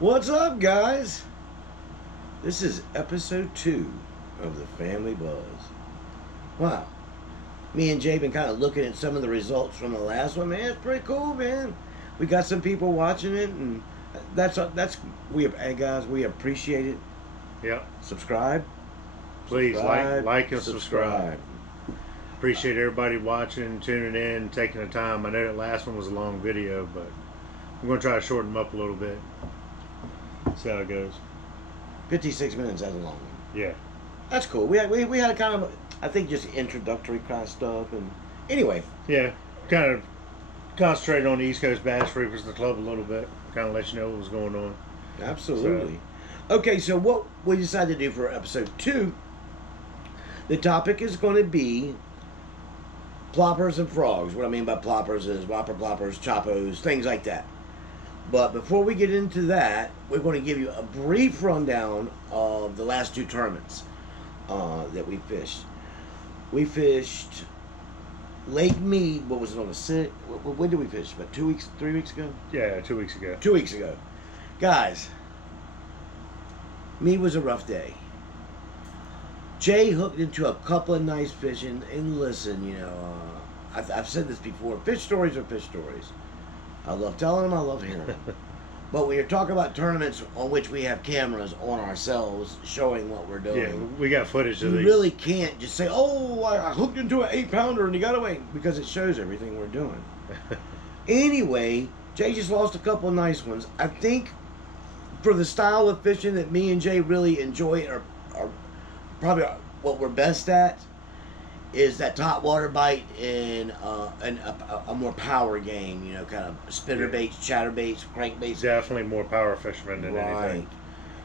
What's up, guys? This is episode 2 of the Family Buzz. Wow. Me and Jay been kind of looking at some of the results from the last one. Man, it's pretty cool, man. We got some people watching it, and hey guys, we appreciate it. Yep. Subscribe. Please like and subscribe. Appreciate everybody watching, tuning in, taking the time. I know that last one was a long video, but I'm going to try to shorten them up a little bit. See how it goes. 56 minutes, that's a long one. Yeah. That's cool. We had a kind of, I think, just introductory kind of stuff. And anyway. Yeah. Kind of concentrated on the East Coast Bass Freakers Club a little bit. Kind of let you know what was going on. Absolutely. Okay, so what we decided to do for episode 2, the topic is going to be ploppers and frogs. What I mean by ploppers is whopper ploppers, choppos, things like that. But before we get into that, we're going to give you a brief rundown of the last 2 tournaments that we fished. We fished Lake Mead. What was it on the 6th? When did we fish? About 2 weeks, 3 weeks ago? Yeah, 2 weeks ago. 2 weeks ago. Guys, Mead was a rough day. Jay hooked into a couple of nice fish, and listen, you know, I've said this before, fish stories are fish stories. I love telling them, I love hearing them. But when you're talking about tournaments on which we have cameras on ourselves showing what we're doing, yeah, we got footage of you these. really can't just say, oh, I hooked into an 8-pounder and he got away, because it shows everything we're doing. Anyway, Jay just lost a couple of nice ones. I think for the style of fishing that me and Jay really enjoy, are probably what we're best at, is that top water bite and a more power game, you know, kind of spinner baits, chatterbaits, crankbaits. Definitely more power fisherman than anything.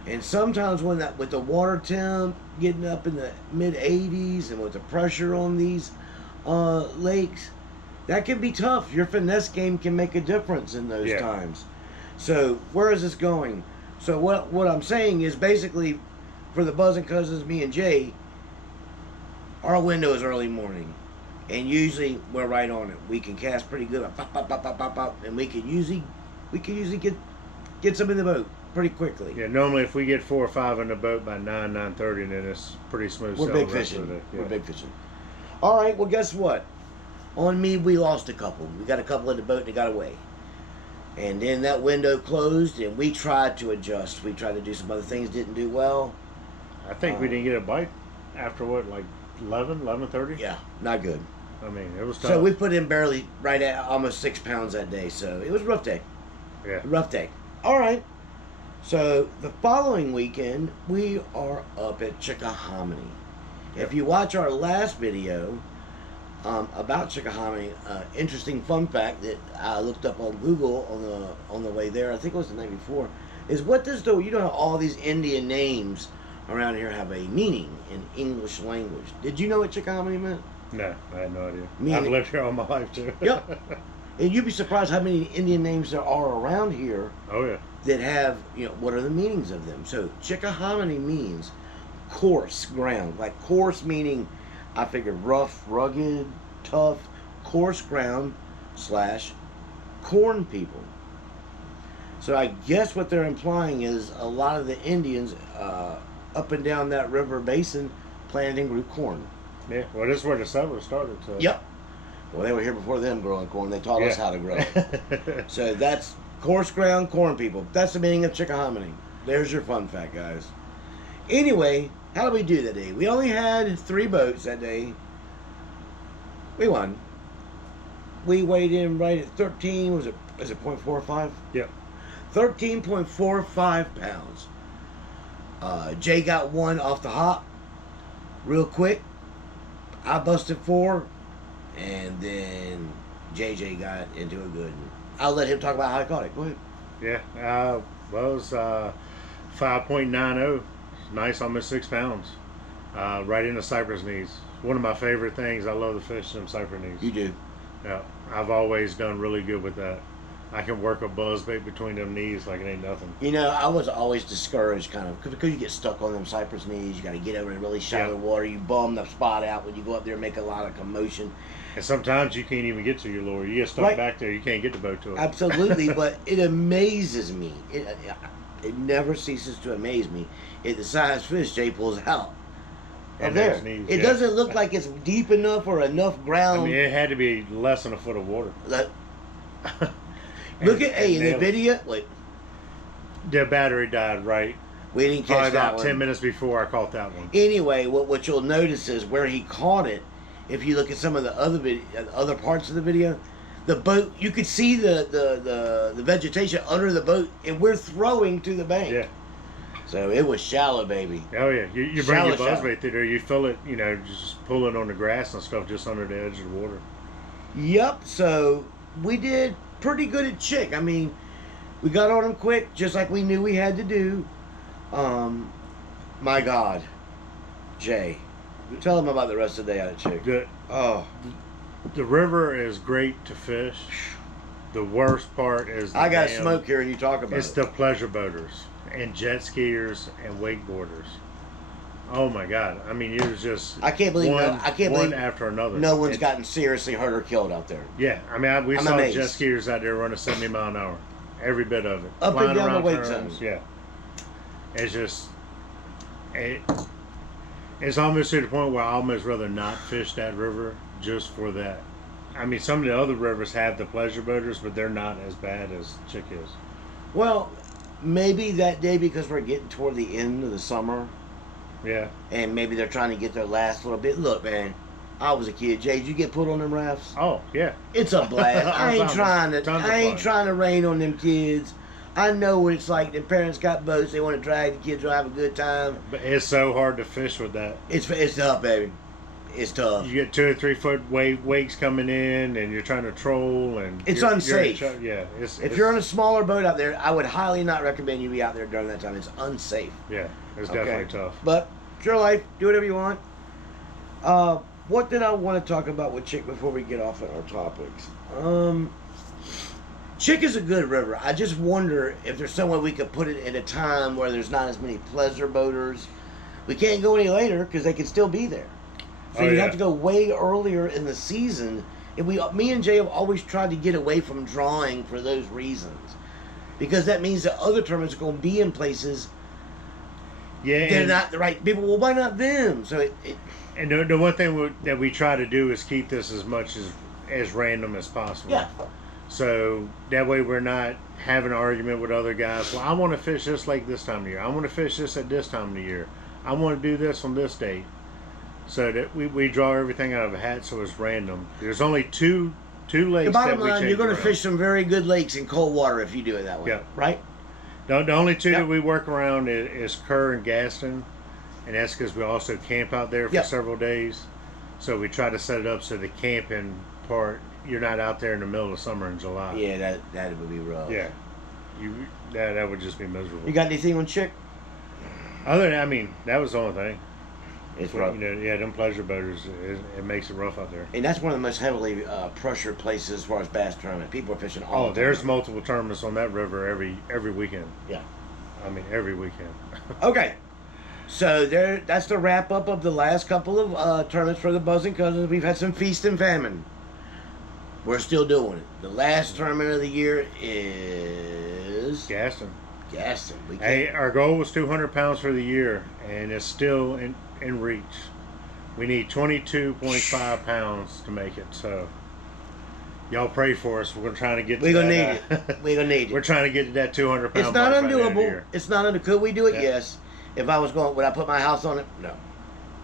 And sometimes when that, with the water temp getting up in the mid 80s and with the pressure on these lakes, that can be tough. Your finesse game can make a difference in those times. So where is this going? So what I'm saying is, basically, for the Buzzin' Cousins, me and Jay, our window is early morning, and usually we're right on it. We can cast pretty good, and we can usually get some in the boat pretty quickly. Yeah, normally if we get 4 or 5 in the boat by 9:30, then it's pretty smooth. We're big fishing. We're big fishing. All right. Well, guess what? On me, we lost a couple. We got a couple in the boat and they got away. And then that window closed, and we tried to adjust. We tried to do some other things, didn't do well. I think we didn't get a bite after what, like 11:30? Yeah, not good. I mean, it was tough. So we put in barely right at almost 6 pounds that day. So it was a rough day. Yeah. Rough day. All right. So the following weekend, we are up at Chickahominy. If you watch our last video about Chickahominy, interesting fun fact that I looked up on Google on the way there, I think it was the night before, is what does the, you know how all these Indian names around here have a meaning in English language. Did you know what Chickahominy meant? No, I had no idea. I've lived here all my life too. Yep. And you'd be surprised how many Indian names there are around here. Oh yeah. That have, you know, what are the meanings of them? So Chickahominy means coarse ground. Like coarse meaning, I figured rough, rugged, tough, coarse ground / corn people. So I guess what they're implying is a lot of the Indians up and down that river basin planted and grew corn. Yeah, well, this is where the settlers started. So. Yep. Well, they were here before them growing corn. They taught us how to grow it. So that's coarse ground corn people. That's the meaning of Chickahominy. There's your fun fact, guys. Anyway, how did we do that day? We only had 3 boats that day. We won. We weighed in right at 13. Was it 0.45? Yep. 13.45 pounds. Jay got 1 off the hop real quick. I busted 4, and then JJ got into a good one. I'll let him talk about how I caught it. Go ahead. Yeah, well, it was 5.90. Nice, almost 6 pounds. Right into cypress knees. One of my favorite things. I love to fish them cypress knees. You do. Yeah, I've always done really good with that. I can work a buzzbait between them knees like it ain't nothing. You know, I was always discouraged kind of because you get stuck on them cypress knees. You got to get over in really shallow water. You bum the spot out when you go up there and make a lot of commotion. And sometimes you can't even get to your lure. You get stuck back there. You can't get the boat to it. Absolutely, but it amazes me. it never ceases to amaze me at the size fish Jay pulls out. Up And there. those knees, It yeah. doesn't look like it's deep enough or enough ground. I mean, it had to be less than a foot of water. Like, And- look at and in the nailed it. video. Wait, The battery died right. we didn't Probably catch that about one. 10 minutes before I caught that one. Anyway, what you'll notice is where he caught it. If you look at some of the other parts of the video, the boat, you could see the vegetation under the boat, and we're throwing to the bank. Yeah. So it was shallow, baby. Oh, yeah. You bring your Shallow. buzzbait through there, you feel it, just pulling on the grass and stuff just under the edge of the water. Yep. So we did pretty good at Chick. I mean, we got on him quick, just like we knew we had to do. My God, Jay, tell him about the rest of the day out at Chick. Oh, The river is great to fish. The worst part is I got smoke here, and you talk about It's it. the pleasure boaters and jet skiers and wakeboarders. Oh my God! I mean, it was just I can't believe one believe after another. no one's And- gotten seriously hurt or killed out there. Yeah, I mean, we I'm saw amazed. jet skiers out there running 70 mile an hour, every bit of it, Up and flying down the around wake turns. zones. Yeah, it's just it's almost to the point where I almost rather not fish that river just for that. I mean, some of the other rivers have the pleasure boaters, but they're not as bad as Chick is. Well, maybe that day because we're getting toward the end of the summer, Yeah. and maybe they're trying to get their last little bit. Look, man, I was a kid. Jay, did you get put on them rafts? Oh, yeah. It's a blast. I ain't trying Tons of fun. to rain on them kids. I know what it's like. Their parents got boats. They want to drag the kids to have a good time. But it's so hard to fish with that. It's tough, baby. It's tough. You get 2 or 3 foot wakes coming in, and you're trying to troll, and It's you're unsafe. Yeah, If you're on a smaller boat out there, I would highly not recommend you be out there during that time. It's unsafe. yeah, it's Okay. definitely tough. But it's your life. Do whatever you want. What did I want to talk about with Chick before we get off on our topics? Chick is a good river. I just wonder if there's some way we could put it at a time where there's not as many pleasure boaters. We can't go any later because they could still be there. So Oh, you'd yeah. have to go way earlier in the season. And me and Jay have always tried to get away from drawing for those reasons, because that means that other tournaments are going to be in places Yeah, they're and, not the right people. Well, why not them? So and the one thing that we try to do is keep this as much as random as possible. yeah. So that way we're not having an argument with other guys. Well, I want to fish this lake this time of year. I want to fish this at this time of the year. I want to do this on this date. So that we draw everything out of a hat, so it's random. There's only two lakes. The bottom that we line, change you're going to around. fish some very good lakes in cold water if you do it that way. Yeah. Right? The only two Yep. that we work around is Kerr and Gaston, and that's because we also camp out there for Yep. several days. So we try to set it up so the camping part, you're not out there in the middle of summer in July. Yeah, that would be rough. Yeah. That would just be miserable. You got anything on Chick? Other than, I mean, that was the only thing. It's Well, rough. yeah, them pleasure boaters, it makes it rough out there. And that's one of the most heavily pressured places as far as bass tournament. People are fishing all Oh, the there's time. multiple tournaments on that river every weekend. Yeah. I mean, every weekend. Okay. So that's the wrap up of the last couple of tournaments for the Buzzing Cousins. We've had some feast and famine. We're still doing it. The last tournament of the year is Gaston. Gaston. We Hey, our goal was 200 pounds for the year, and it's still in reach. We need 22.5 pounds to make it. So, y'all pray for us. We're trying to get. We're to gonna that, need it. We're gonna need We're it. trying to get to that 200 pound. It's not mark by the end of the undoable. year. It's not under. Could we do it? Yeah. Yes. If I was going, would I put my house on it? No.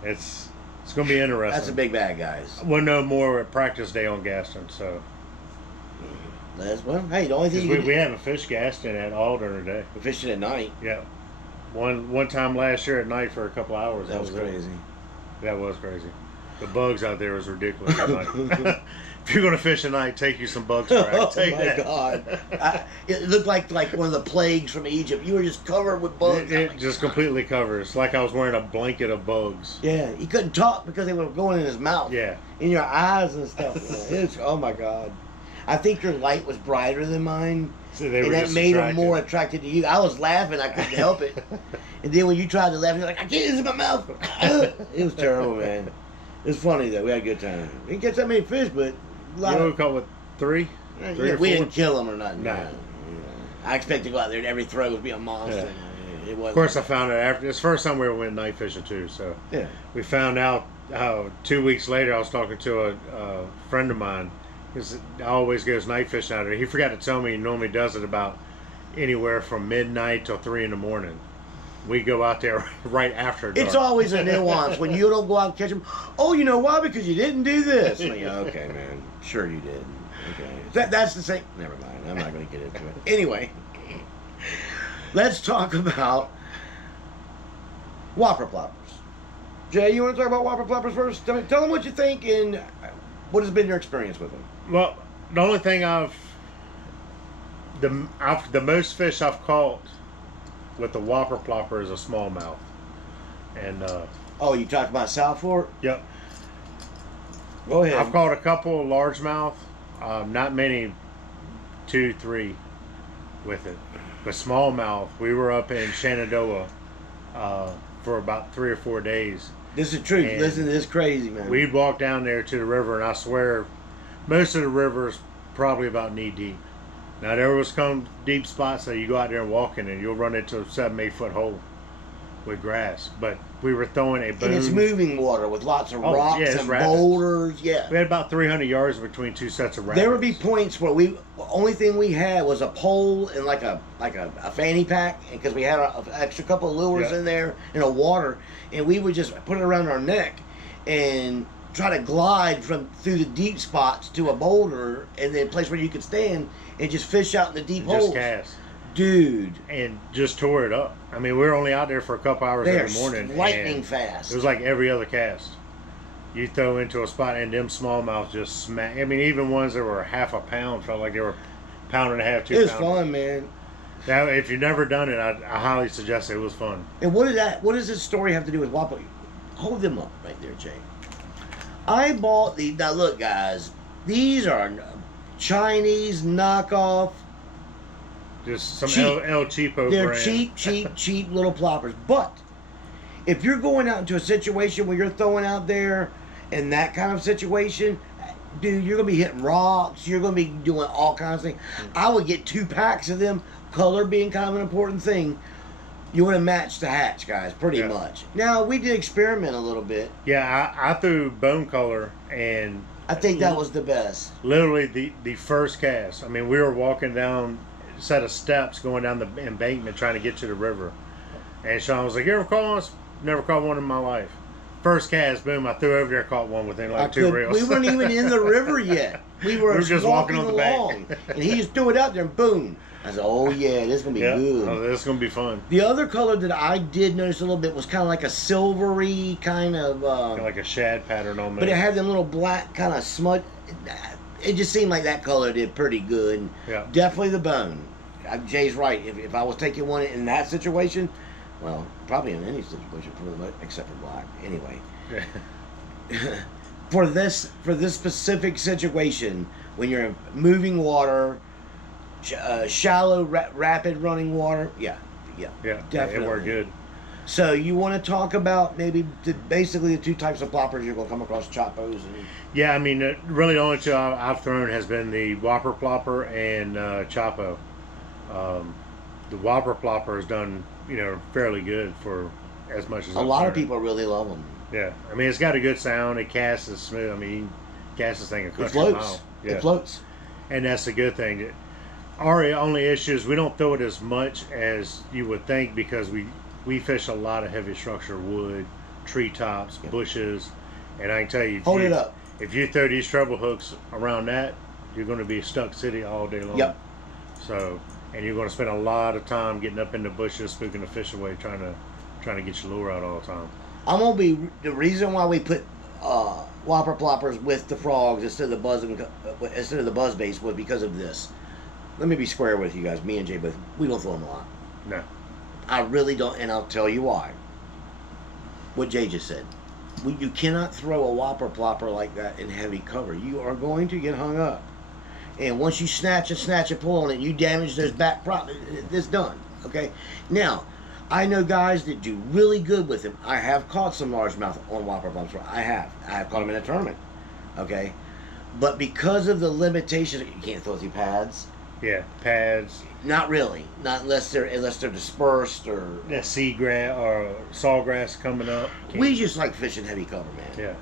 It's gonna be interesting. That's a big bag, guys. We'll know more at practice day on Gaston. So, Well, hey, the only thing 'cause you can we haven't fished Gaston at all during the day. we're fishing at night. Yeah. One time last year at night for a couple hours. That was it. crazy. That was crazy. The bugs out there was ridiculous at night. If you're gonna fish at night, take you some bug spray. I Oh can tell you my that. God! It looked like one of the plagues from Egypt. You were just covered with bugs. It just completely covers. Like I was wearing a blanket of bugs. Yeah, he couldn't talk because they were going in his mouth, Yeah. in your eyes and stuff. Oh my God! I think your light was brighter than mine, So they and were that just made him attracted. more attracted to you. I was laughing, I couldn't help it. And then when you tried to laugh, you're like, I can't, it's in my mouth. It was terrible, man. It was funny though. We had a good time. We didn't catch that many fish, but a You lot know, we of, caught with three. yeah, Three or we four? didn't kill them or nothing. No. No. I expect to go out there and every throw would be a monster. Yeah. It wasn't. Of course, I found out after it's the first time we ever went night fishing too. So Yeah. we found out 2 weeks later. I was talking to a friend of mine. He always goes night fishing out there. He forgot to tell me he normally does it about anywhere from midnight till 3 in the morning. We go out there right after dark. It's always a nuance when you don't go out and catch them. Oh, you know why? Because you didn't do this. I'm like, okay, man. Sure you did. Okay. That's the same. Never mind. I'm not going to get into it. Anyway, let's talk about whopper ploppers. Jay, you want to talk about whopper ploppers first? Tell them what you think and what has been your experience with them. Well, the only thing the most fish I've caught with the whopper plopper is a smallmouth. And oh, you talked about South Fork? Yep. Go ahead. I've caught a couple of largemouth, not many, 2, 3 with it. But smallmouth, we were up in Shenandoah for about 3 or 4 days. This is true. And listen to this crazy, man. We'd walk down there to the river, and I swear, most of the river is probably about knee deep. Now there was some deep spots that you go out there and walk in, and you'll run into a 7-8 foot hole with grass. But we were throwing a boom. And it's moving water with lots of rocks and rapids. Boulders. Yeah. We had about 300 yards between 2 sets of rapids. There would be points where the only thing we had was a pole and like a fanny pack, because we had an extra couple of lures in there and a water, and we would just put it around our neck and try to glide through the deep spots to a boulder and then a place where you could stand and just fish out in the deep holes. Just cast. Dude. And just tore it up. I mean, we were only out there for a couple hours every morning. They're lightning fast. It was like every other cast. You throw into a spot and them smallmouth just smack. I mean, even ones that were half a pound felt like they were a pound and a half, 2 pounds. It was pounds. fun, man. Now, if you've never done it, I highly suggest it. It was fun. And what does this story have to do with Whopper? Hold them up right there, Jay. I bought these. Now look, guys, these are Chinese knockoff. Just some cheap. El Cheapo They're brand. cheap little ploppers. But if you're going out into a situation where you're throwing out there in that kind of situation, dude, you're going to be hitting rocks. You're going to be doing all kinds of things. I would get 2 packs of them, color being kind of an important thing. You want to match the hatch, guys, pretty much. Now, we did experiment a little bit. Yeah, I threw bone color, and I think that was the best. Literally the first cast. I mean, we were walking down a set of steps going down the embankment trying to get to the river. And Sean was like, you ever caught one? Never caught one in my life. First cast, boom, I threw over there, caught one within like 2 reels. We weren't even in the river yet. We were just walking on the along. Bank. And he just threw it out there and boom. I said, oh yeah, this is going to be good. Oh, this is going to be fun. The other color that I did notice a little bit was kind of like a silvery kind of... like a shad pattern on me. But it had them little black kind of smudge. It just seemed like that color did pretty good. Yeah. Definitely the bone. Jay's right. If I was taking one in that situation, well, probably in any situation, except for black. Anyway. For this specific situation, when you're in moving water... shallow, rapid running water. Yeah, definitely. It worked good. So you want to talk about maybe basically the 2 types of ploppers you're going to come across, Chappos and... Yeah, I mean, really the only 2 I've thrown has been the whopper plopper and Chapo. The whopper plopper has done, fairly good for as much as a lot of people really love them. Yeah, I mean, it's got a good sound. It casts as smooth. I mean, you can cast this thing a country floats. mile. Yeah. It floats. And that's a good thing. Our only issue is we don't throw it as much as you would think because we fish a lot of heavy structure, wood, treetops, bushes, and I can tell you, Hold it up. If you throw these treble hooks around that, you're going to be stuck city all day long. Yep. So, and you're going to spend a lot of time getting up in the bushes, spooking the fish away, trying to get your lure out all the time. I'm gonna be the reason why we put whopper ploppers with the frogs instead of the buzz baits was because of this. Let me be square with you guys. Me and Jay both, we don't throw them a lot. No. I really don't, and I'll tell you why. What Jay just said. You cannot throw a whopper plopper like that in heavy cover. You are going to get hung up. And once you snatch and pull on it, you damage those back props. It's done. Okay? Now, I know guys that do really good with them. I have caught some largemouth on whopper ploppers. I have caught them in a tournament. Okay? But because of the limitations, you can't throw through pads. Yeah, pads. Not really. Not unless they're dispersed or. That seagrass or sawgrass coming up. We just like fishing heavy cover, man. Yeah.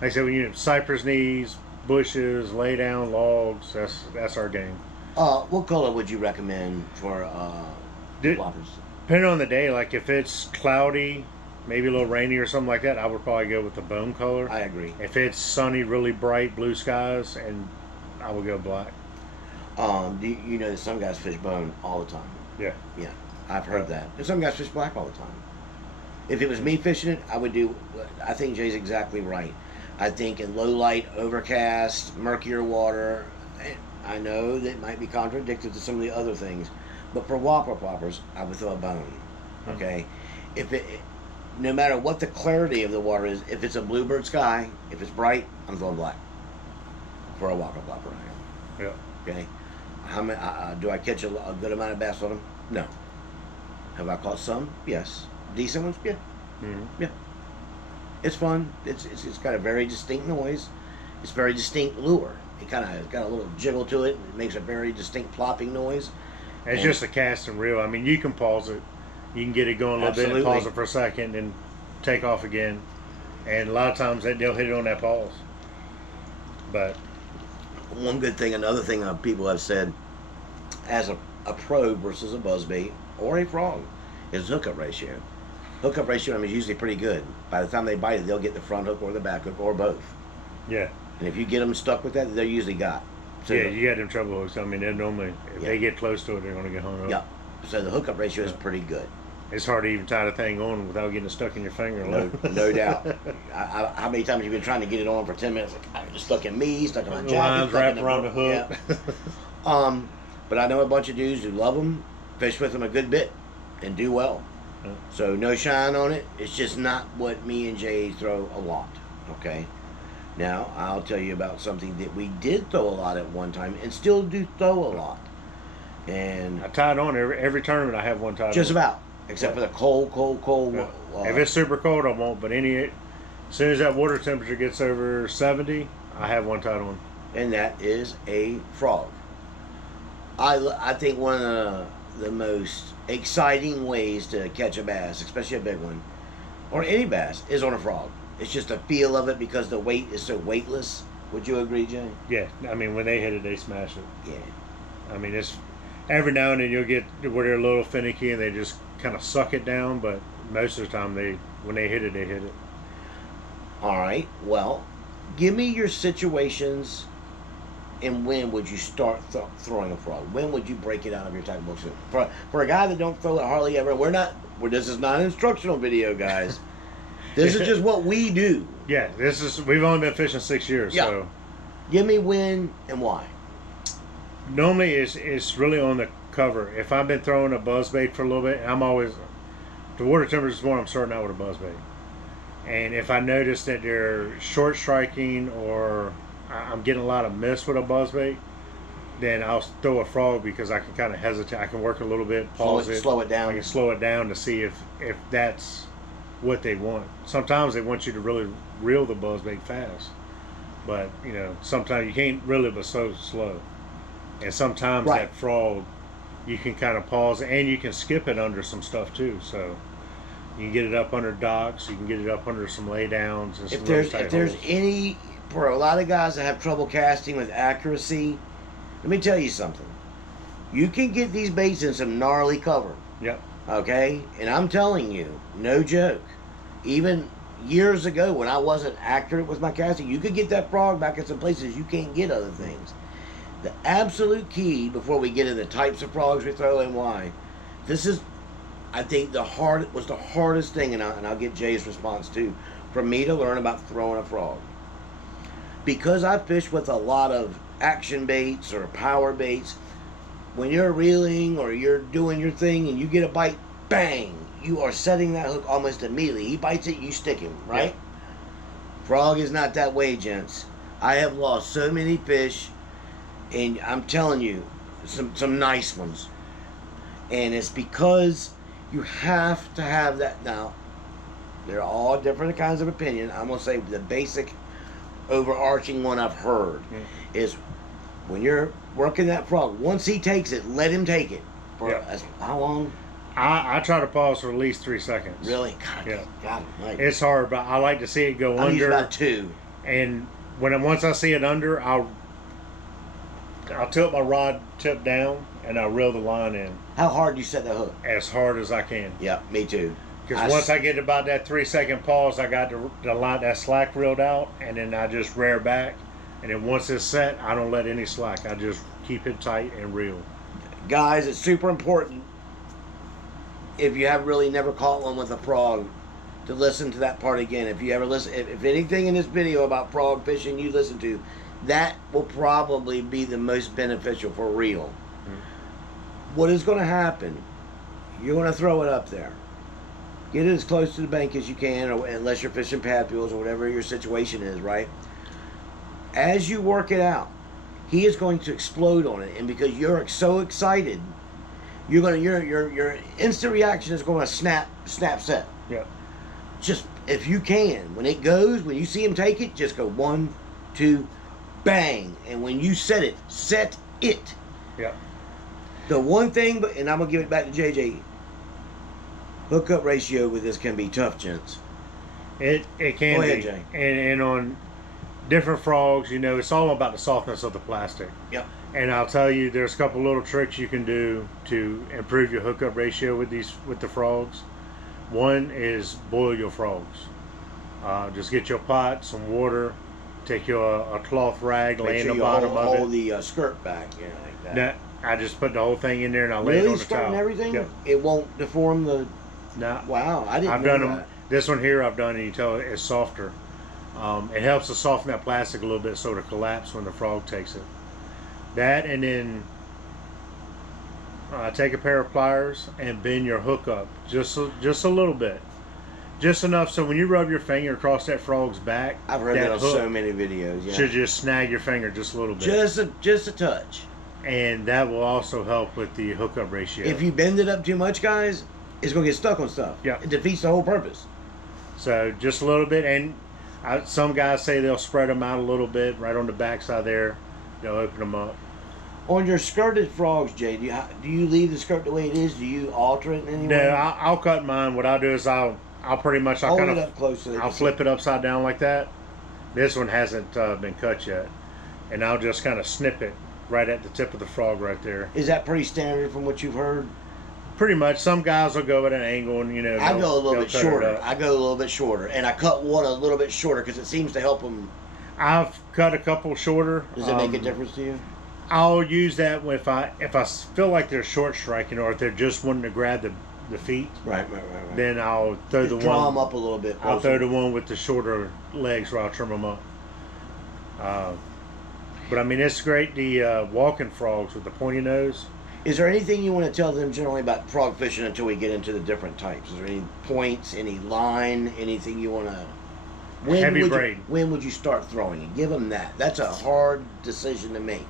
Like I said, when you cypress knees, bushes, lay down logs. That's our game. What color would you recommend for whoppers? Depending on the day, like if it's cloudy, maybe a little rainy or something like that, I would probably go with the bone color. I agree. If it's sunny, really bright blue skies, and I would go black. You know that some guys fish bone all the time. Yeah. Yeah, I've heard that. And some guys fish black all the time. If it was me fishing it, I would do. I think Jay's exactly right. I think in low light, overcast, murkier water. I know that might be contradictory to some of the other things, but for whopper poppers, I would throw a bone. Okay, if it, no matter what the clarity of the water is, if it's a bluebird sky, if it's bright, I'm throwing black for a whopper popper. Yeah. Okay, how many? Do I catch a good amount of bass on them? No. Have I caught some? Yes. Decent ones? Yeah. Mm-hmm. Yeah. It's fun. It's got a very distinct noise. It's very distinct lure. It kind of got a little jiggle to it. It makes a very distinct plopping noise. It's just a cast and reel. I mean, you can pause it. You can get it going a little bit and pause it for a second and take off again. And a lot of times they'll hit it on that pause. But one good thing, another thing people have said, as a pro versus a buzzbait or a frog, is hookup ratio. Hookup ratio is usually pretty good. By the time they bite it, they'll get the front hook or the back hook or both. Yeah. And if you get them stuck with that, they're usually got. So yeah, you got them treble hooks. I mean, they're normally, if they get close to it, they're going to get hung up. Yeah. So the hookup ratio is pretty good. It's hard to even tie the thing on without getting it stuck in your finger. No doubt. How many times have you been trying to get it on for 10 minutes? Like, it's stuck in me, stuck in my jacket. Lines wrapped around the hook. Yeah. But I know a bunch of dudes who love them, fish with them a good bit, and do well. Yeah. So no shine on it. It's just not what me and Jay throw a lot. Okay. Now I'll tell you about something that we did throw a lot at one time and still do throw a lot. And I tied on every tournament. I have one tied. Just on. about, except for the cold. Yeah. If it's super cold, I won't. But as soon as that water temperature gets over 70, I have one tied on. And that is a frog. I think one of the most exciting ways to catch a bass, especially a big one, or any bass, is on a frog. It's just a feel of it because the weight is so weightless. Would you agree, Jay? Yeah. I mean, when they hit it, they smash it. Yeah. I mean, it's every now and then you'll get where they're a little finicky and they just kind of suck it down, but most of the time when they hit it, they hit it. All right. Well, give me your situations, and when would you start throwing a frog? When would you break it out of your tackle box? For a guy that don't throw it hardly ever, this is not an instructional video, guys. This is just what we do. Yeah, we've only been fishing 6 years, yeah. So give me when and why. Normally it's really on the cover. If I've been throwing a buzzbait for a little bit, I'm always, the water temperature is more, I'm starting out with a buzzbait. And if I notice that they're short striking or I'm getting a lot of miss with a buzzbait, then I'll throw a frog because I can kind of hesitate. I can work a little bit, pause it, slow it down. I can slow it down to see if that's what they want. Sometimes they want you to really reel the buzzbait fast, but sometimes you can't reel it but so slow. And sometimes that frog, you can kind of pause and you can skip it under some stuff too. So you can get it up under docks, you can get it up under some laydowns. And if there's any, for a lot of guys that have trouble casting with accuracy, let me tell you something. You can get these baits in some gnarly cover. Yep. Okay? And I'm telling you, no joke. Even years ago when I wasn't accurate with my casting, you could get that frog back in some places you can't get other things. The absolute key, before we get into the types of frogs we throw and why, this is, I think, the hardest thing, and I'll get Jay's response too, for me to learn about throwing a frog. Because I fish with a lot of action baits or power baits, when you're reeling or you're doing your thing and you get a bite, bang, you are setting that hook almost immediately. He bites it, you stick him, right? Yep. Frog is not that way, gents. I have lost so many fish, and I'm telling you, some nice ones. And it's because you have to have that. Now, they're all different kinds of opinion. I'm going to say the basic overarching one I've heard is when you're working that frog. Once he takes it, let him take it. For Yeah. how long? I try to pause for at least 3 seconds. Really? God, Yeah. God, like, It's hard, but I like to see it go I use under. about 2. And once I see it under, I'll tilt my rod tip down and I'll reel the line in How hard do you set that hook? as hard as I can. Yeah, me too. Because once I get about that 3 second pause, I got the line, that slack reeled out, and then I just rear back. And then once it's set, I don't let any slack. I just keep it tight and reel. Guys, it's super important, if you have really never caught one with a frog, to listen to that part again. If you ever listen, if anything in this video about frog fishing you listen to, that will probably be the most beneficial for real. What is going to happen, you're going to throw it up there. Get it as close to the bank as you can, or unless you're fishing paddles or whatever your situation is, right? As you work it out, he is going to explode on it, and because you're so excited, you're gonna your instant reaction is going to snap set. Yeah. Just if you can, when it goes, when you see him take it, just go 1, 2, bang, and when you set it. Yeah. The one thing, and I'm gonna give it back to JJ. Hookup ratio with this can be tough, gents. It can Go ahead, be. Jay. And on different frogs, it's all about the softness of the plastic. Yep. And I'll tell you, there's a couple little tricks you can do to improve your hookup ratio with the frogs. One is boil your frogs. Just get your pot, some water, take your a cloth rag, lay in the bottom of it. Hold the skirt back, like that. Now, I just put the whole thing in there and I lay it Really, on the skirt and towel. everything? Yep. It won't deform the. No. Wow, I didn't I've know done that. them. This one here I've done, and you tell it's softer. It helps to soften that plastic a little bit so it'll collapse when the frog takes it. That, and then take a pair of pliers and bend your hook up just a little bit, just enough so when you rub your finger across that frog's back, I've heard that on so many videos. Yeah. should just snag your finger just a little bit, Just a touch. and that will also help with the hookup ratio. If you bend it up too much, guys, it's gonna get stuck on stuff. Yeah. It defeats the whole purpose. So just a little bit, and some guys say they'll spread them out a little bit right on the backside there. They'll open them up. On your skirted frogs, Jay, do you leave the skirt the way it is? Do you alter it in any way? No, I'll cut mine. What I'll do is I'll pretty much Hold it up close so they I'll can see. flip it upside down like that. This one hasn't been cut yet, and I'll just kind of snip it right at the tip of the frog right there. Is that pretty standard from what you've heard? Pretty much. Some guys will go at an angle, and I go a little bit they'll cut it shorter. up. I go a little bit shorter, and I cut one a little bit shorter because it seems to help them. I've cut a couple shorter. Does it make a difference to you? I'll use that if I feel like they're short striking, or if they're just wanting to grab the feet. Right. Then I'll throw Just the draw one. them up a little bit. I'll closer. throw the one with the shorter legs where I'll trim them up. But I mean, it's great. The walking frogs with the pointy nose. Is there anything you want to tell them generally about frog fishing until we get into the different types? Is there any points, any line, anything you want to? Heavy braid. When would you start throwing it? Give them that. That's a hard decision to make.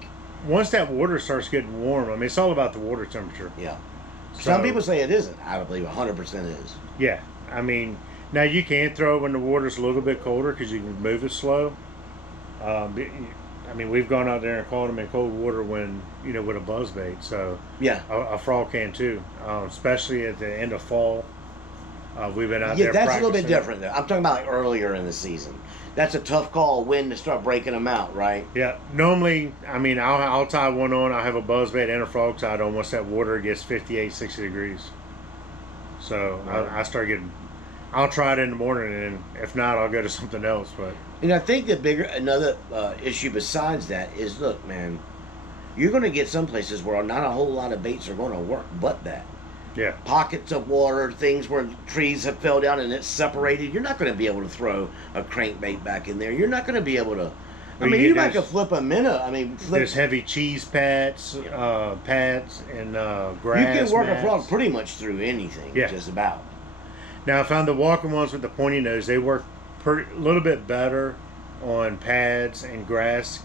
Once that water starts getting warm, I mean, it's all about the water temperature. Yeah. So, Some people say it isn't. I believe 100% is. Yeah, I mean, now you can throw it when the water's a little bit colder because you can move it slow. I mean, we've gone out there and caught them in cold water when, with a buzzbait. So Yeah. a frog can too, especially at the end of fall. We've been out there. Yeah, that's a little bit practicing. different. Though. I'm talking about like earlier in the season. That's a tough call when to start breaking them out, right? Yeah, normally, I mean, I'll tie one on. I'll have a buzzbait and a frog tied on once that water gets 58, 60 degrees. So I start getting. I'll try it in the morning, and if not, I'll go to something else. But And I think another issue besides that is, look, man, you're going to get some places where not a whole lot of baits are going to work, but that. yeah, Pockets of water, things where trees have fell down and it's separated. You're not going to be able to throw a crankbait back in there. You're not going to be able to. I mean, you might could flip a minnow. I mean, there's heavy cheese pads, pads, and grass. You can work mats. a frog pretty much through anything, Yeah. just about. Now I found the walking ones with the pointy nose. They work a little bit better on pads and grass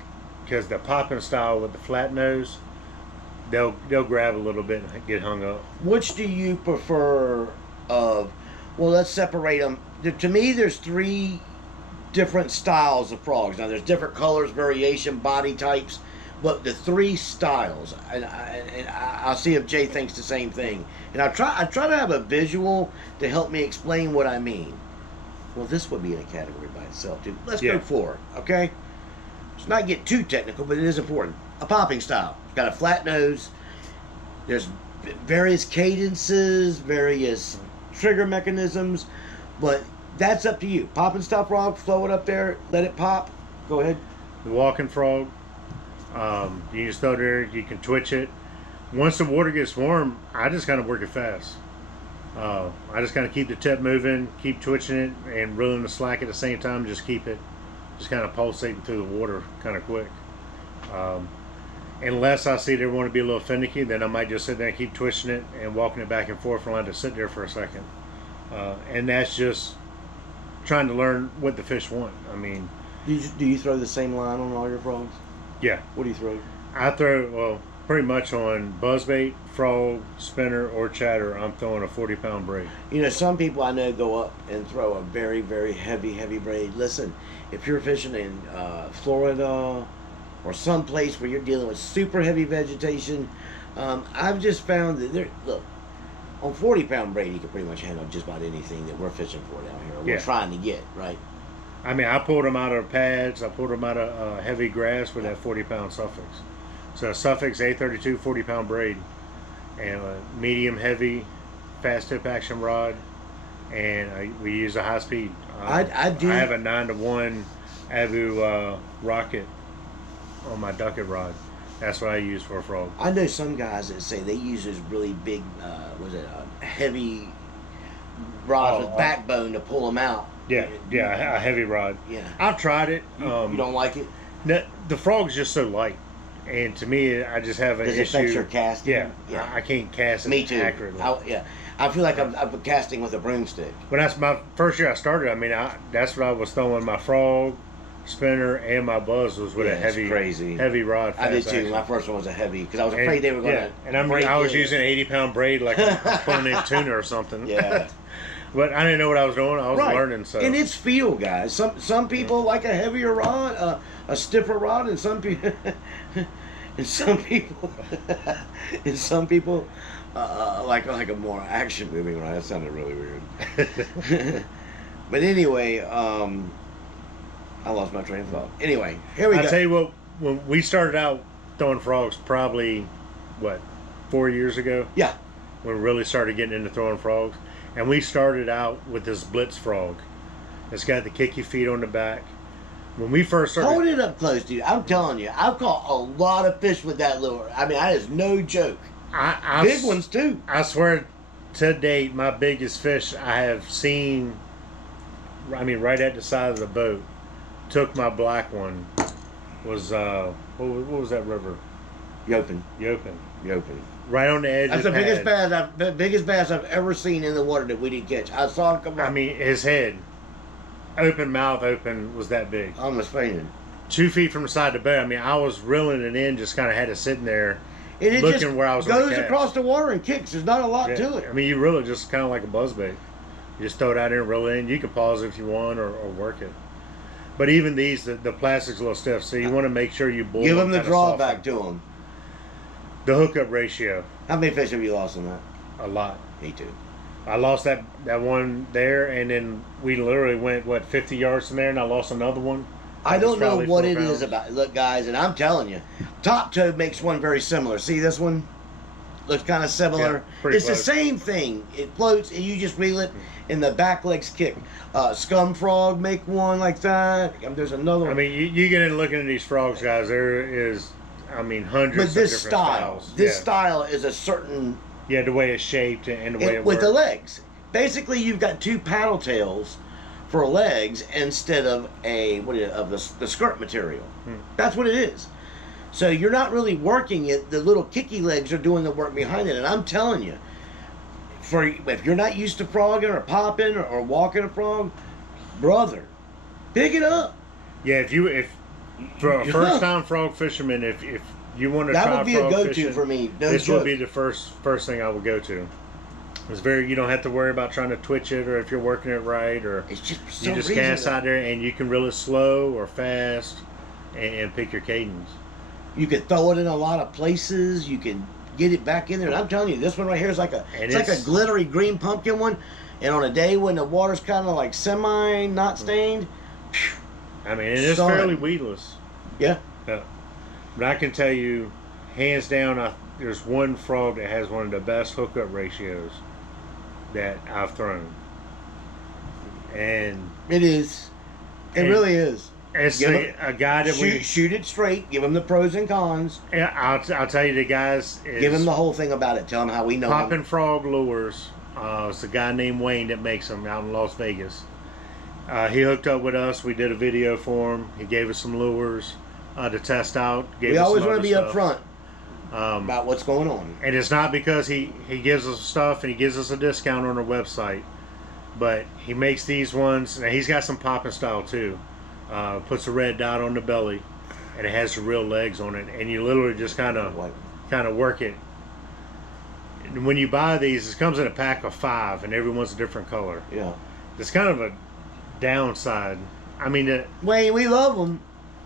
because the popping style with the flat nose, they'll grab a little bit and get hung up. Which do you prefer of, well, let's separate them. To me, there's 3 different styles of frogs. Now, there's different colors, variation, body types. but the three styles, and I'll see if Jay thinks the same thing. And I try to have a visual to help me explain what I mean. Well, this would be in a category by itself, dude. Let's go 4, okay? Let's not get too technical, but it is important. A popping style. It's got a flat nose. There's various cadences, various trigger mechanisms, but that's up to you. Popping style frog, throw it up there, let it pop. Go ahead. The walking frog, you just throw it there, you can twitch it. Once the water gets warm, I just kind of work it fast. I just kind of keep the tip moving, keep twitching it, and reeling the slack at the same time. Just keep it, just kind of pulsating through the water kind of quick. Unless I see they want to be a little finicky, then I might just sit there and keep twitching it and walking it back and forth and let it sit there for a second. And that's just trying to learn what the fish want. I mean, do you throw the same line on all your frogs? Yeah. What do you throw? I throw, well, pretty much on buzzbait, frog, spinner, or chatter, I'm throwing a 40-pound braid. You know, some people I know go up and throw a very, very heavy braid. Listen, if you're fishing in Florida or some place where you're dealing with super heavy vegetation, I've just found that look, on 40-pound braid, you can pretty much handle just about anything that we're fishing for down here, or we're trying to get, right? I mean, I pulled them out of pads. I pulled them out of heavy grass with that 40-pound Suffix. So Suffix A32 40-pound braid, and a medium heavy, fast tip action rod, and we use a high speed. I have a 9-to-1 Abu rocket on my ducket rod. That's what I use for a frog. I know some guys that say they use this really big, heavy rod with backbone to pull them out. Yeah, a heavy rod. Yeah, I've tried it. You don't like it? The frog's just so light, and to me, I just have an issue. Does it affect your casting? Yeah. I can't cast it accurately. I feel like I'm casting with a broomstick. When that's my first year I started, I mean, that's what I was throwing my frog, spinner, and my buzz was with a heavy rod. I did too. Action. My first one was a heavy because I was afraid they were going to. And I was using an 80-pound braid like I'm pulling in tuna or something. Yeah. But I didn't know what I was doing. I was learning. So. And it's feel, guys. Some people like a heavier rod, a stiffer rod, and some people, like a more action moving rod. That sounded really weird. But anyway, I lost my train of thought. Anyway, here we go. I'll tell you what. When we started out throwing frogs, probably 4 years ago. Yeah. When we really started getting into throwing frogs. And we started out with this Blitz frog. It's got the kicky feet on the back. When we first started... Hold it up close, dude. I'm telling you, I've caught a lot of fish with that lure. I mean, that is no joke. Big ones, too. I swear, to date, my biggest fish I have seen, I mean, right at the side of the boat, took my black one, was, what was that river? Yopin. Right on the edge of the pad. That's the biggest bass I've ever seen in the water that we didn't catch. I saw him come up. I mean, his head, mouth open, was that big. I almost fainted. 2 feet from the side of the boat. I mean, I was reeling it in, just kind of had it sitting there, and looking just where I was goes across the water and kicks. There's not a lot to it. I mean, you reel it just kind of like a buzzbait. You just throw it out there and reel it in. You can pause if you want or work it. But even these, the plastic's a little stiff, so you want to make sure you boil Give them the drawback to them. The hookup ratio. How many fish have you lost on that? A lot. Me too. I lost that one there, and then we literally went 50 yards from there, and I lost another one. I don't know what it is about. Look, guys, and I'm telling you, Top Toe makes one very similar. See this one? Looks kind of similar. Yeah, it's the same thing. It floats, and you just reel it, and the back legs kick. Scum Frog make one like that. There's another one. I mean, you get in looking at these frogs, guys. There is, I mean, hundreds of different styles. This style is a certain... Yeah, the way it's shaped and the way it works. With the legs. Basically, you've got 2 paddle tails for legs instead of the skirt material. That's what it is. So you're not really working it. The little kicky legs are doing the work behind it. And I'm telling you, if you're not used to frogging or popping or walking a frog, brother, pick it up. Yeah, if for a first-time frog fisherman, if you want to try frog fishing, that would be a go-to for me. This would be the first thing I would go to. It's you don't have to worry about trying to twitch it or if you're working it right, or it's just you just cast out there and you can reel it slow or fast and pick your cadence. You can throw it in a lot of places. You can get it back in there. And I'm telling you, this one right here is like it's like a glittery green pumpkin one. And on a day when the water's kind of like semi not stained, I mean, it is fairly weedless. Yeah. Yeah. But I can tell you, hands down, there's one frog that has one of the best hookup ratios that I've thrown. And it is. It really is. It's a guy that shoot it straight. Give him the pros and cons. Yeah, I'll tell you the guys. Give him the whole thing about it. Tell him how we know. Poppin' Frog Lures. It's a guy named Wayne that makes them out in Las Vegas. He hooked up with us. We did a video for him. He gave us some lures to test out. We always want to be upfront about what's going on. And it's not because he gives us stuff and he gives us a discount on our website, but he makes these ones, and he's got some popping style too. Puts a red dot on the belly, and it has the real legs on it, and you literally just kind of work it. And when you buy these, it comes in a pack of 5, and everyone's a different color. Yeah, it's kind of a downside. I mean, Wayne, we love them.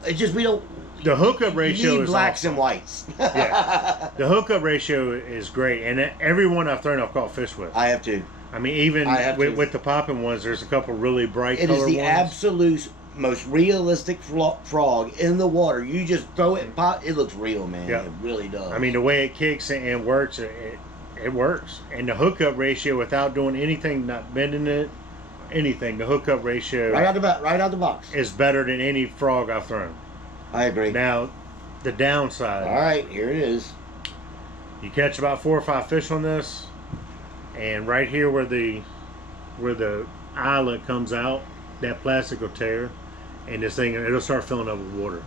It's just we don't. The hookup ratio is blacks awesome. and whites. Yeah, the hookup ratio is great, and every one I've thrown, I've caught fish with. I have too. I mean, even with the popping ones, there's a couple really bright color ones. It is the absolute most realistic frog in the water. You just throw it and pop, it looks real, man. Yep. It really does. I mean, the way it kicks and works, it works. And the hookup ratio, without doing anything, not bending it, anything, the hookup ratio right out the box is better than any frog I've thrown. I agree. Now, the downside. All right, here it is. You catch about 4 or 5 fish on this, and right here where the eyelet comes out, that plastic will tear, and this thing, it'll start filling up with water.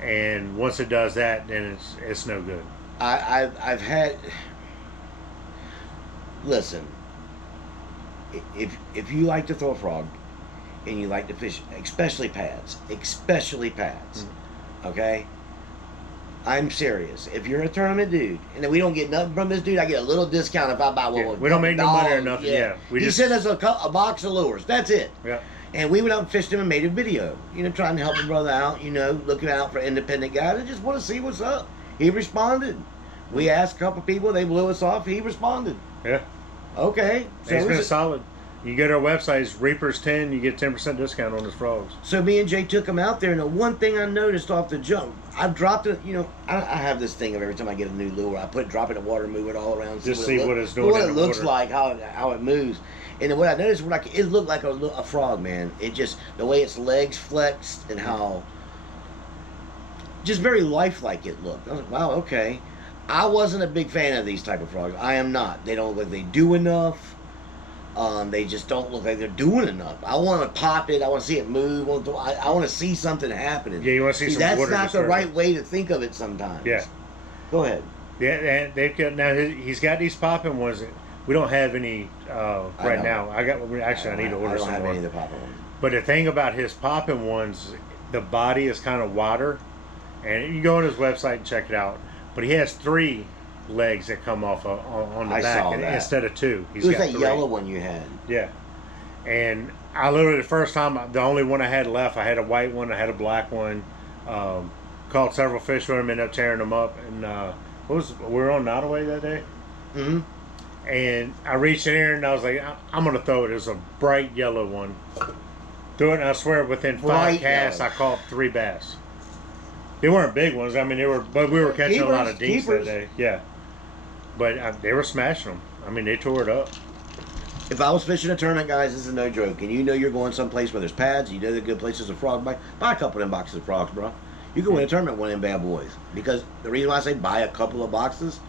And once it does that, then it's no good. I've had. Listen, if you like to throw a frog, and you like to fish, especially pads, okay? I'm serious. If you're a tournament dude, and we don't get nothing from this dude, I get a little discount if I buy one. Yeah, we don't make no money or nothing. Yeah, he sent us a box of lures. That's it. Yeah. And we went out and fished him and made a video. Trying to help a brother out. Looking out for independent guys. I just want to see what's up. He responded. We asked a couple people. They blew us off. He responded. Yeah. Okay. So it's been solid. You go to our website, it's Reapers 10. You get 10% discount on his frogs. So me and Jay took him out there, and the one thing I noticed off the jump, I dropped it. I have this thing of every time I get a new lure, I drop it in the water, move it all around, just see what it's doing. What it looks like, how it moves. And then what I noticed, it looked like a frog, man. It just, the way its legs flexed and how, just very lifelike it looked. I was like, wow, okay. I wasn't a big fan of these type of frogs. I am not. They don't look like they do enough. They just don't look like they're doing enough. I want to pop it. I want to see it move. I want to see something happening. Yeah, you want to see some water. That's not the right way to think of it sometimes. Yeah. Go ahead. Yeah, they've got, now he's got these popping ones. We don't have any right now. I need to order some more. I don't have any of the popping ones. But the thing about his popping ones, the body is kind of wider, and you go on his website and check it out. But he has 3 legs that come off on the back instead of 2. It was that 3. Yellow one you had. Yeah. And I literally, the first time, the only one I had left, I had a white one, I had a black one. Caught several fish with him, ended up tearing them up. And we were on Nottoway that day. Mm-hmm. And I reached in here and I was like, I'm going to throw it. It was a bright yellow one. Threw it, and I swear within 5 casts, I caught 3 bass. They weren't big ones. I mean, but we were catching a lot of deeps that day. Yeah. But they were smashing them. I mean, they tore it up. If I was fishing a tournament, guys, this is no joke, and you're going someplace where there's pads, they're good places to frog buy a couple of them boxes of frogs, bro. You can win a tournament with them bad boys. Because the reason why I say buy a couple of boxes,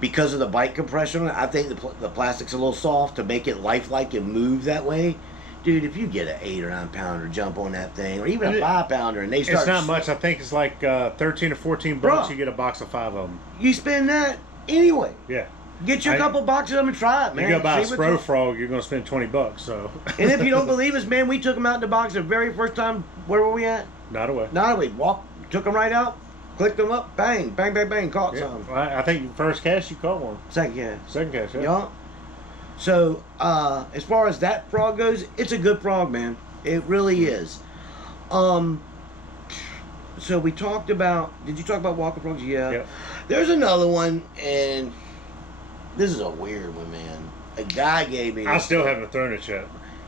because of the bite compression, I think the plastic's a little soft to make it lifelike and move that way. Dude, if you get an 8 or 9 pounder jump on that thing, or even a 5 pounder, and they start... It's not much. I think it's like 13 or 14 bucks. You get a box of 5 of them. You spend that anyway. Yeah. Get you a couple boxes of them and try it, man. You go buy a Spro Frog, you're going to spend 20 bucks, so... And if you don't believe us, man, we took them out in the box the very first time. Where were we at? Nottoway. Took them right out, clicked them up, bang, bang, bang, bang, caught some. Well, I think first cast you caught one. Second cast. Yeah. Yeah. So, as far as that frog goes, it's a good frog, man. It really is. So we talked about. Did you talk about walker frogs? Yeah. Yep. There's another one, and this is a weird one, man. A guy gave me. I this still one. haven't thrown it yet.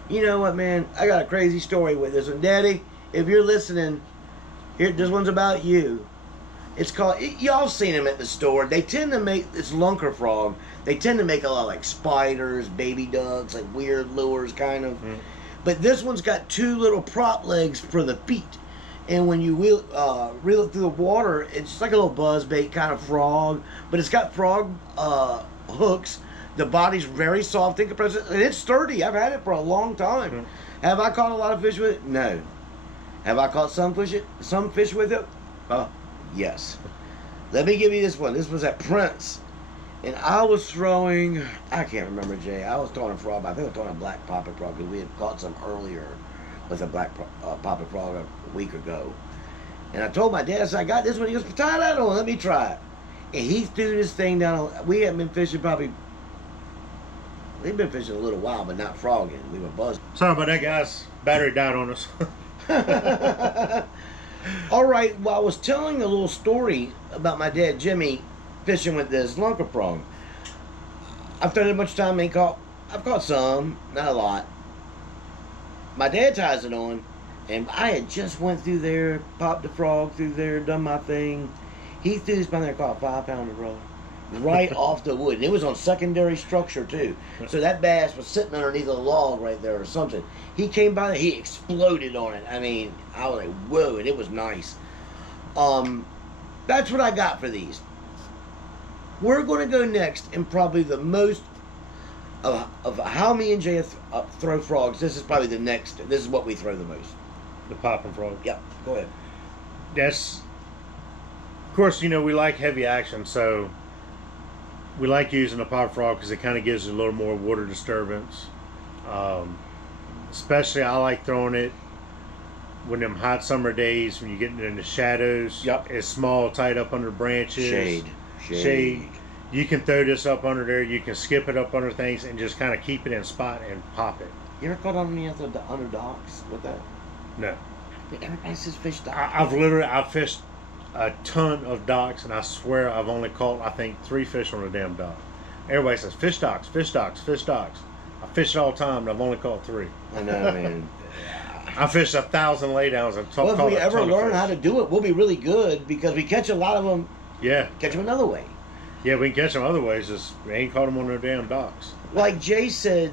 You know what, man? I got a crazy story with this one, Daddy. If you're listening, here, this one's about you. It's called. Y'all seen them at the store. They tend to make this lunker frog. They tend to make a lot like spiders, baby ducks, like weird lures, kind of. Mm. But this one's got two little prop legs for the feet. And when you reel it through the water, it's just like a little buzzbait kind of frog. But it's got frog hooks. The body's very soft in comparison, and it's sturdy. I've had it for a long time. Mm. Have I caught a lot of fish with it? No. Have I caught some fish with it? Yes. Let me give you this one. This was at Prince. And I was throwing, I can't remember, Jay. I was throwing a frog, but I think I was throwing a black poppet frog because we had caught some earlier with a black poppet frog a week ago. And I told my dad, I said, I got this one. He goes, tie that on, let me try it. And he threw this thing down. We hadn't been fishing probably, we've been fishing a little while, but not frogging. We were buzzing. Sorry about that, guys. Battery died on us. All right, well, I was telling a little story about my dad, Jimmy, fishing with this lunker frog. I've thrown it a bunch of time, I've caught some, not a lot. My dad ties it on, and I had just went through there, popped the frog through there, done my thing. He threw this by there, caught a 5-pounder, bro. Right off the wood. And it was on secondary structure, too. So that bass was sitting underneath a log right there or something. He came by there, he exploded on it. I mean, I was like, whoa, and it was nice. That's what I got for these. We're going to go next, and probably the most of how me and Jay throw frogs. This is probably the next. This is what we throw the most. The popping frog. Yep, go ahead. That's, of course, you know, we like heavy action, so we like using a popping frog because it kind of gives it a little more water disturbance. Especially, I like throwing it when them hot summer days when you get in the shadows. Yep. It's small, tight up under branches. Shade. You can throw this up under there. You can skip it up under things and just kind of keep it in spot and pop it. You ever caught on any other under docks with that? No. Everybody says fish dock. I've fished a ton of docks, and I swear I've only caught, I think, 3 fish on a damn dock. Everybody says fish docks, fish docks, fish docks. I fish it all the time, and I've only caught 3. I know, man. I fished 1,000 laydowns and Well, if we ever learn fish. how to do it, we'll be really good because we catch a lot of them. Yeah. Catch them another way. Yeah, we can catch them other ways, just we ain't caught them on no damn docks. Like Jay said,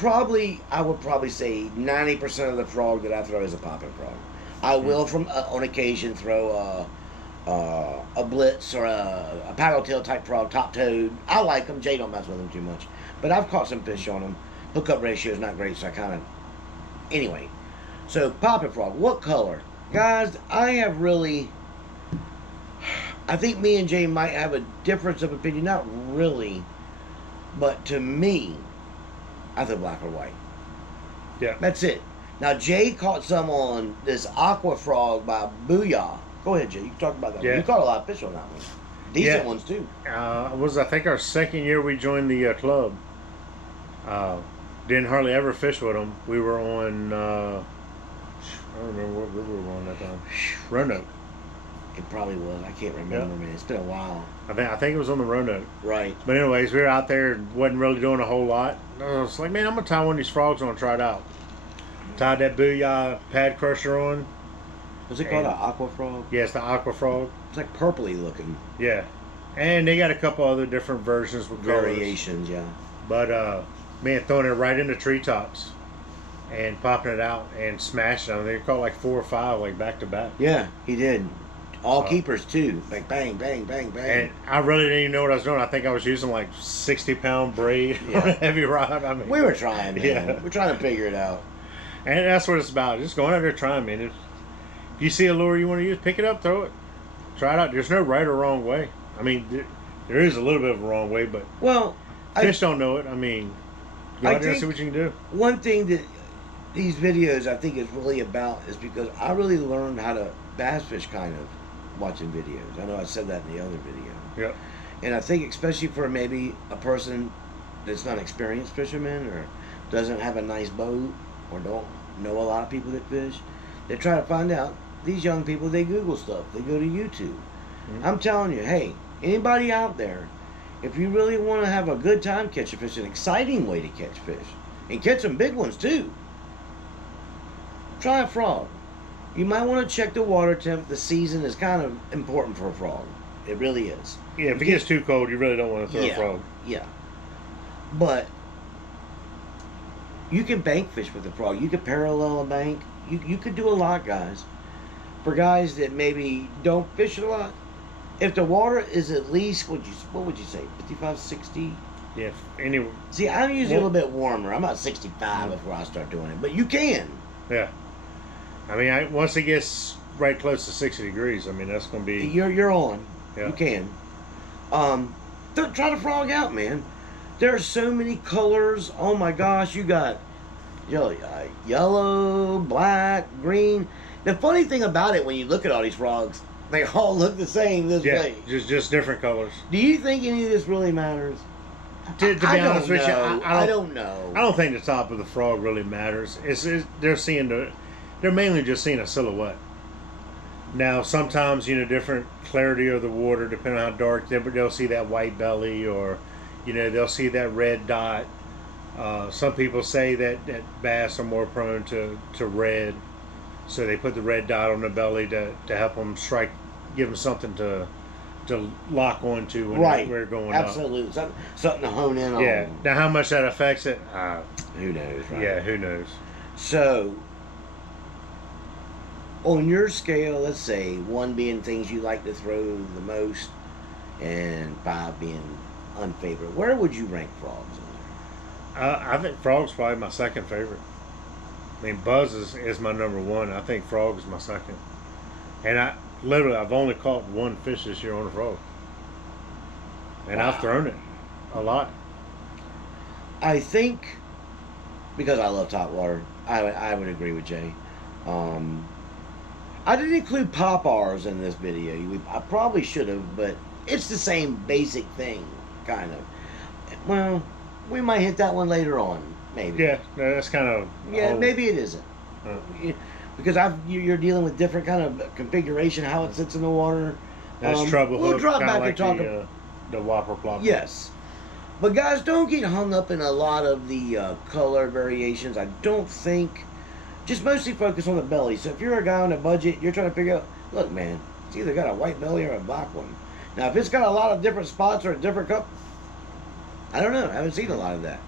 I would probably say 90% of the frog that I throw is a popping frog. I will, on occasion, throw a blitz or a paddle tail type frog, top toed. I like them. Jay don't mess with them too much, but I've caught some fish on them. Hookup ratio is not great, so I kind of. Anyway, so popping frog. What color, guys? I think me and Jay might have a difference of opinion. Not really, but to me, I think black or white. Yeah. That's it. Now, Jay caught some on this aqua frog by Booyah. Go ahead, Jay. You can talk about that. Yeah. You caught a lot of fish on that one. Decent ones, too. It was, I think, our second year we joined the club. Didn't hardly ever fish with them. We were on, I don't remember what river we were on that time. Roanoke. It probably was. I can't remember, man. It's been a while. I think it was on the Roanoke. Right. But anyways, we were out there and wasn't really doing a whole lot. I was like, man, I'm going to tie one of these frogs on and try it out. Tied that Booyah pad crusher on. Was it called an aqua frog? Yeah, it's the aqua frog. It's like purpley looking. Yeah. And they got a couple other different versions with Variations, colors. yeah. But, man, throwing it right into treetops and popping it out and smashing them. They caught like 4 or 5, like back to back. Yeah, he did. All keepers, too. Like bang, bang, bang, bang. And I really didn't even know what I was doing. I think I was using like 60-pound braid on a heavy rod. I mean, we were trying, man. Yeah. We're trying to figure it out. And that's what it's about. Just going out there trying, man. If you see a lure you want to use, pick it up, throw it. Try it out. There's no right or wrong way. I mean, there is a little bit of a wrong way, but fish don't know it. I mean, go out there and see what you can do. One thing that these videos I think is really about is because I really learned how to bass fish kind of watching videos. I know I said that in the other video. Yep. And I think especially for maybe a person that's not an experienced fisherman or doesn't have a nice boat or don't know a lot of people that fish, they try to find out these young people, they Google stuff. They go to YouTube. Mhm. I'm telling you, hey, anybody out there, if you really want to have a good time catching fish, an exciting way to catch fish, and catch some big ones too, try a frog. You might want to check the water temp. The season is kind of important for a frog. It really is. Yeah, if it gets too cold, you really don't want to throw a frog. Yeah. But you can bank fish with a frog. You could parallel a bank. You could do a lot, guys. For guys that maybe don't fish a lot, if the water is at least, what would you say, 55, 60? Yeah, anyway. See, I'm usually a little bit warmer. I'm about 65 before I start doing it. But you can. Yeah. I mean, once it gets right close to 60 degrees, I mean, that's going to be... You're on. Yeah. You can. Try to frog out, man. There are so many colors. Oh my gosh, you got yellow, black, green. The funny thing about it, when you look at all these frogs, they all look the same this way. just different colors. Do you think any of this really matters? To be honest with you, I don't know. I don't think the top of the frog really matters. They're mainly just seeing a silhouette. Now, sometimes, different clarity of the water, depending on how dark, they'll see that white belly, or, they'll see that red dot. Some people say that bass are more prone to red, so they put the red dot on the belly to help them strike, give them something to lock onto when they're going Absolutely. up. Something to hone in on. Yeah. Now, how much that affects it? Who knows, right? Yeah, who knows? So, on your scale, let's say 1 being things you like to throw the most, and 5 being unfavorite, where would you rank frogs in there? I think frog's probably my second favorite. I mean, buzz is my number 1. I think frog is my second. And I've only caught 1 fish this year on a frog. And Wow. I've thrown it a lot. I think, because I love top water, I would agree with Jay. I didn't include pop-Rs in this video. I probably should have, but it's the same basic thing, kind of. Well, we might hit that one later on, maybe. Yeah, that's kind of... Yeah, maybe it isn't. Because you're dealing with different kind of configuration, how it sits in the water. That's treble hook, we'll drop back like and talk the whopper plopper. Yes. But guys, don't get hung up in a lot of the color variations. I don't think... Just mostly focus on the belly. So if you're a guy on a budget, you're trying to figure out, look, man, it's either got a white belly or a black one. Now, if it's got a lot of different spots or a different cup, I don't know. I haven't seen a lot of that.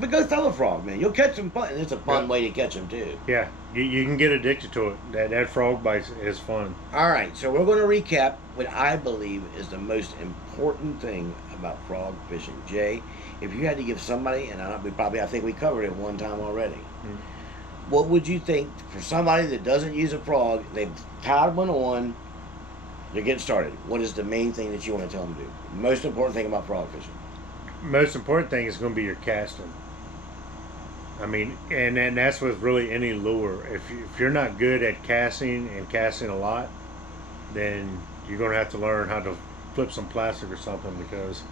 But go throw a frog, man. You'll catch them fun, and it's a fun way to catch them, too. Yeah, you can get addicted to it. That frog bite is fun. All right, so we're going to recap what I believe is the most important thing about frog fishing. Jay, if you had to give somebody, and I think we covered it one time already, what would you think for somebody that doesn't use a frog, they've tied one on, they're getting started, what is the main thing that you want to tell them to do? Most important thing about frog fishing? Most important thing is going to be your casting. I mean, and that's with really any lure. If you're not good at casting and casting a lot, then you're going to have to learn how to flip some plastic or something, because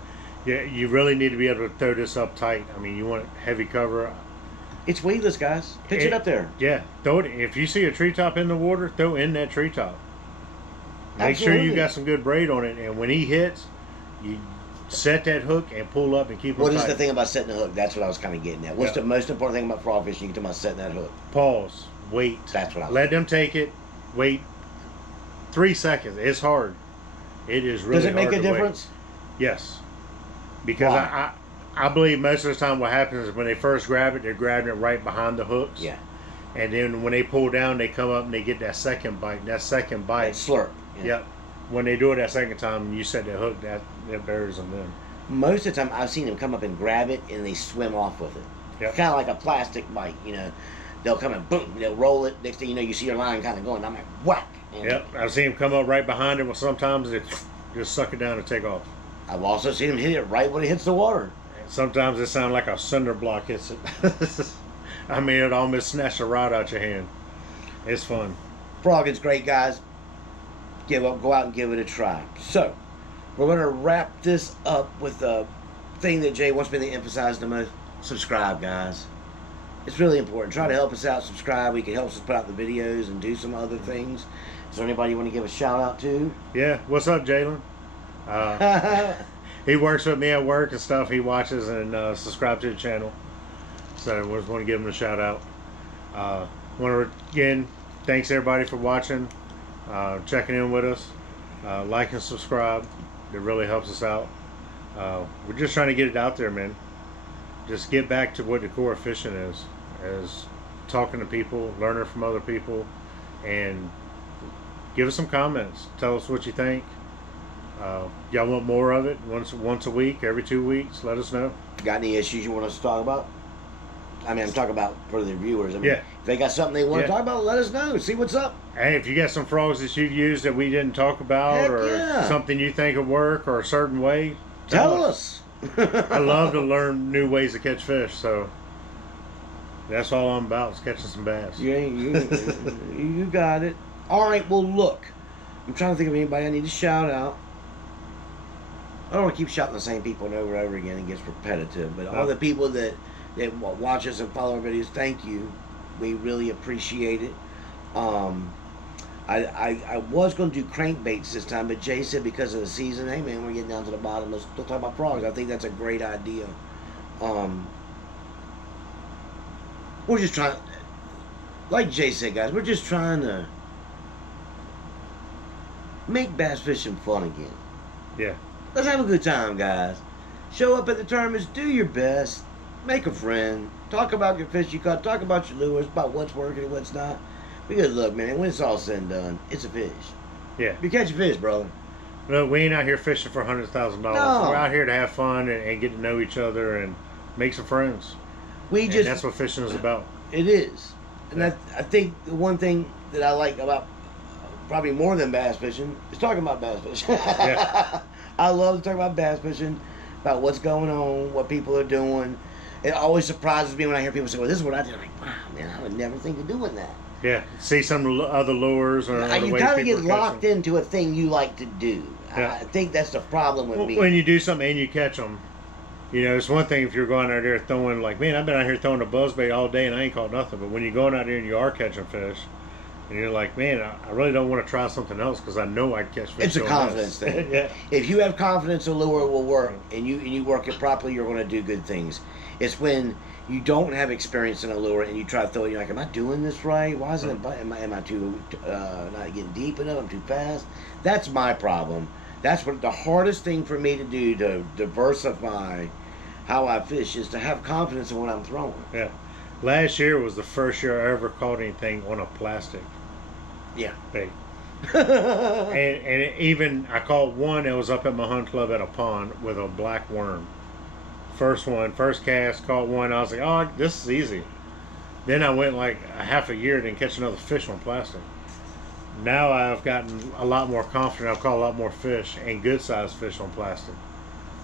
you really need to be able to throw this up tight. I mean, you want heavy cover. It's weightless, guys. Pitch it up there. Yeah, throw it. If you see a treetop in the water, throw in that treetop. Make Absolutely. sure you got some good braid on it, and when he hits, you set that hook and pull up and keep him What tight. is the thing about setting the hook? That's what I was kind of getting at. What's the most important thing about frog fishing? You can talk about setting that hook. Pause. Wait. That's what I was Let them take it. Wait 3 seconds. It's hard. It is really hard. Does it make a difference? Wait. Yes. Because I believe most of the time what happens is when they first grab it, they're grabbing it right behind the hooks. Yeah. And then when they pull down, they come up and they get that second bite. That second bite. That slurp. Yeah. Yep. When they do it that second time, you set that hook, that buries them then. Most of the time, I've seen them come up and grab it, and they swim off with it. Yep. It's kind of like a plastic bite, They'll come and boom, they'll roll it. Next thing you know, you see your line kind of going. I'm like, whack. And Yep. I've seen them come up right behind it, but sometimes they just suck it down and take off. I've also seen them hit it right when it hits the water. Sometimes it sounds like a cinder block hits it. I mean, it almost snatched a rod out your hand. It's fun. Frogging's great, guys. Go out and give it a try. So, we're going to wrap this up with the thing that Jay wants me to emphasize the most. Subscribe, guys. It's really important. Try to help us out. Subscribe. We can help us put out the videos and do some other things. Is there anybody you want to give a shout out to? Yeah. What's up, Jalen? He works with me at work and stuff. He watches and subscribes to the channel. So we just want to give him a shout out. Want to again, thanks everybody for watching, checking in with us. Like and subscribe. It really helps us out. We're just trying to get it out there, man. Just get back to what the core of fishing is talking to people, learning from other people, and give us some comments. Tell us what you think. Y'all want more of it? Once a week, every 2 weeks? Let us know. Got any issues you want us to talk about? I mean, I'm talking about for the viewers. I mean, Yeah. If they got something they want to talk about, let us know. See what's up. Hey, if you got some frogs that you've used that we didn't talk about, Heck or yeah. something you think would work, or a certain way, Tell us. I love to learn new ways to catch fish, so that's all I'm about, is catching some bass. You got it. All right, well, look. I'm trying to think of anybody I need to shout out. I don't want to keep shouting the same people over and over again. It gets repetitive. But all the people that watch us and follow our videos, thank you. We really appreciate it. I was going to do crankbaits this time, but Jay said because of the season, hey man, we're getting down to the bottom. Let's talk about frogs. I think that's a great idea. We're just trying, like Jay said, guys, we're just trying to make bass fishing fun again. Yeah. Let's have a good time, guys. Show up at the tournaments, do your best, make a friend, talk about your fish you caught, talk about your lures, about what's working and what's not. Because look, man, when it's all said and done, it's a fish. Yeah. You catch a fish, brother. No, we ain't out here fishing for $100,000. No. We're out here to have fun and get to know each other and make some friends. And that's what fishing is about. It is. And I think the one thing that I like about probably more than bass fishing is talking about bass fishing. Yeah. I love to talk about bass fishing, about what's going on, what people are doing. It always surprises me when I hear people say, well, this is what I did. I'm like, wow, man, I would never think of doing that. Yeah, see some other lures or other You ways kind of people get are locked catching. into a thing you like to do. Yeah. I think that's the problem with me. When you do something and you catch them, you know, it's one thing if you're going out there throwing, like, man, I've been out here throwing a buzzbait all day and I ain't caught nothing. But when you're going out there and you are catching fish, and you're like, man, I really don't want to try something else because I know I'd catch fish. It's a confidence thing. Yeah. If you have confidence a lure will work and you work it properly, you're going to do good things. It's when you don't have experience in a lure and you try to throw it, you're like, am I doing this right? Why isn't it? Am I too not getting deep enough? I'm too fast. That's my problem. That's what the hardest thing for me to do to diversify how I fish is to have confidence in what I'm throwing. Yeah. Last year was the first year I ever caught anything on a plastic Yeah. bait. and even I caught one that was up at my hunt club at a pond with a black worm. First cast, caught one. I was like, oh, this is easy. Then I went like a half a year, didn't catch another fish on plastic. Now I've gotten a lot more confident. I've caught a lot more fish and good sized fish on plastic.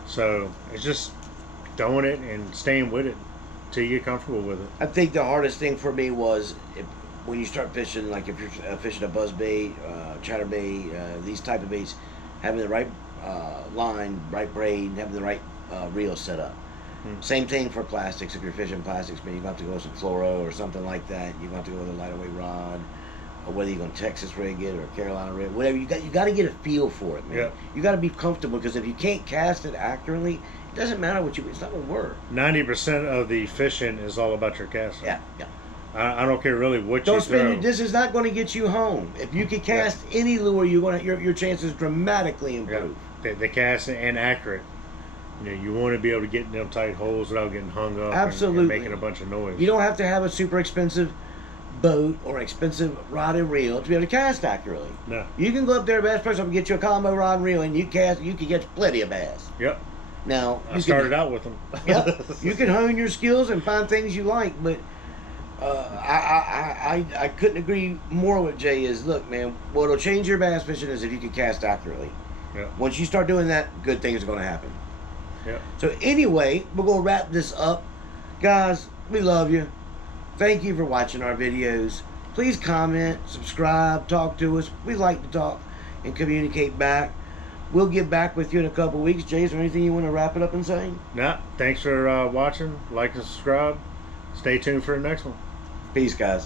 So it's just throwing it and staying with it till you get comfortable with it. I think the hardest thing for me was when you start fishing, like if you're fishing a buzzbait, chatterbait, these type of baits, having the right line, right braid, and having the right reel set up. Same thing for plastics. If you're fishing plastics, man, you have to go with some fluoro or something like that. You have to go with a lighter weight rod, or whether you're going to Texas rig it or Carolina rig, whatever. You got to get a feel for it, man. Yeah. You got to be comfortable because if you can't cast it accurately, it doesn't matter what it's not going to work. 90% of the fishing is all about your casting. Yeah. I don't care really what Don't you spend throw. it. This is not going to get you home. If you can cast any lure, your chances dramatically improve. The casting and accurate. You know, you want to be able to get in them tight holes without getting hung up Absolutely. and making a bunch of noise. You don't have to have a super expensive boat or expensive rod and reel to be able to cast accurately. No. You can go up there, Bass Pro Shop, and get you a combo rod and reel, and you can catch plenty of bass. Yep. Now I started out with them. Yep. You can hone your skills and find things you like, but I couldn't agree more with Jay. Is look, man, what'll change your bass fishing is if you can cast accurately. Yeah. Once you start doing that, good things are going to happen. Yeah. So anyway, we're going to wrap this up. Guys, we love you. Thank you for watching our videos. Please comment, subscribe, talk to us. We like to talk and communicate back. We'll get back with you in a couple weeks. Jay, is there anything you want to wrap it up and say? Nah, thanks for watching. Like and subscribe. stay tuned for the next one. Peace, guys.